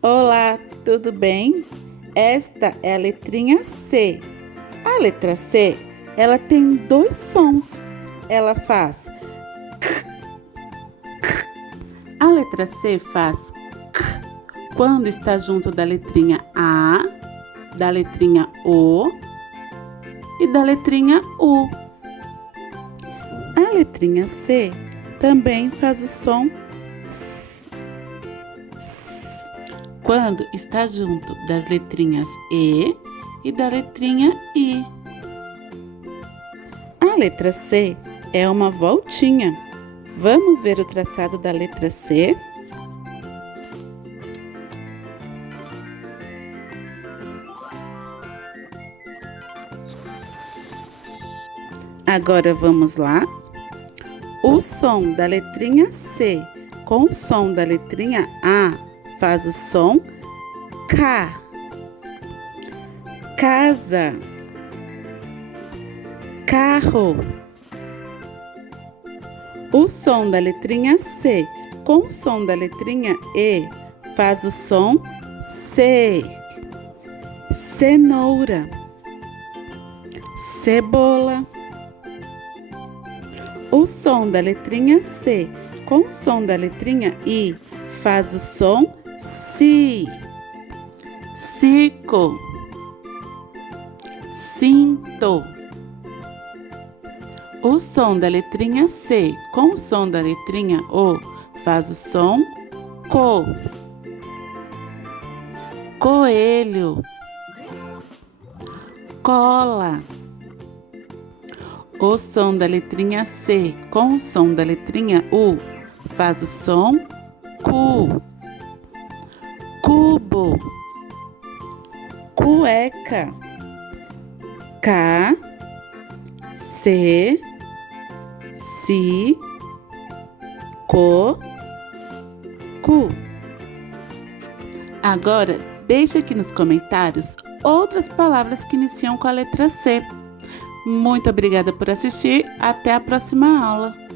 Olá, tudo bem? Esta é a letrinha C. A letra C, ela tem dois sons. Ela faz k, k. A letra C faz k quando está junto da letrinha A, da letrinha O e da letrinha U. A letrinha C também faz o som S, S, quando está junto das letrinhas E e da letrinha I. A letra C é uma voltinha. Vamos ver o traçado da letra C? Agora vamos lá. O som da letrinha C com o som da letrinha A faz o som K. Casa, carro. O som da letrinha C com o som da letrinha E faz o som C. Cenoura, cebola. O som da letrinha C com o som da letrinha I faz o som Si. Circo, cinto. O som da letrinha C com o som da letrinha O faz o som Co. Coelho, cola. O som da letrinha C com o som da letrinha U faz o som Cu. Cubo, cueca. K, C, Si, Co, Cu. Agora, deixe aqui nos comentários outras palavras que iniciam com a letra C. Muito obrigada por assistir. Até a próxima aula.